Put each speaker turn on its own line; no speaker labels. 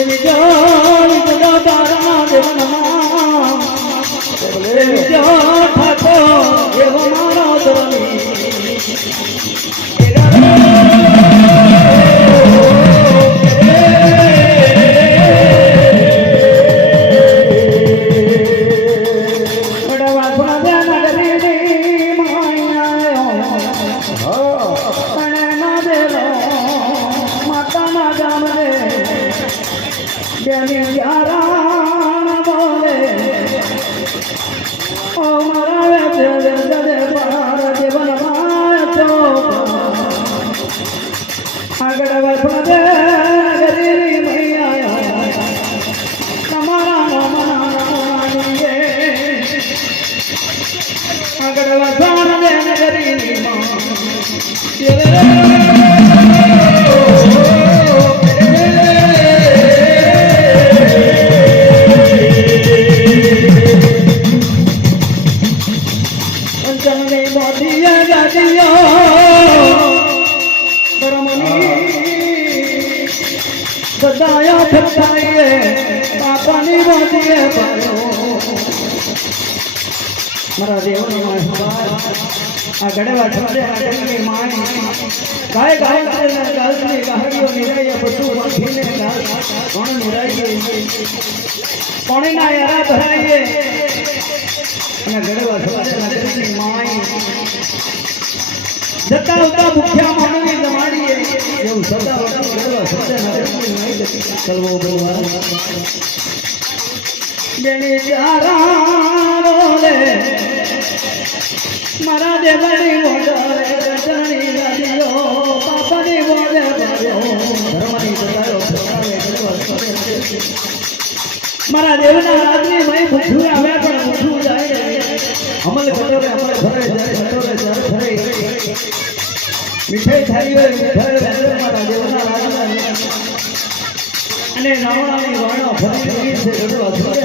মনের બેની યારા બોલે ઓ મારા વે દે દે પાર જીવનમાં તો આગળ દે નગરી મૈયા તમારા નામના નામીએ આગળ વસવા દે નગરી ફરતાઈએ બાપાની પાયો. મારા દેવની આ ગડવા છોડે આગળની માય ગાય ગાય કરે ગાલની ગાહડીઓ નિરાય બધું વાંધીને ગાલ. કોણ નિરાય પાણીના યારા ભરાઈએ. અને ગડવા છોડે આગળની માય જતા ઉતા ભૂખ્યા માનવી જમાડીએ. એવું સદા ચલવો બોલવા જેની ચારા રે મારા દેવની મોડે ચરણી ગાડીઓ પાપની મોડે ભર્યો ધર્મની બધાયો પ્રકારે. મારા દેવના રાજની મય ભૂખ્યું આવે પણ ભૂખ્યું જાય અમલ કટોરે અમલ ભરે જ્યારે કટોરે જાય ભરે મીઠાઈ થાળી હોય, મીઠાઈ મારા દેવના રાજના અને નવણાની વર્ણો ફરી છે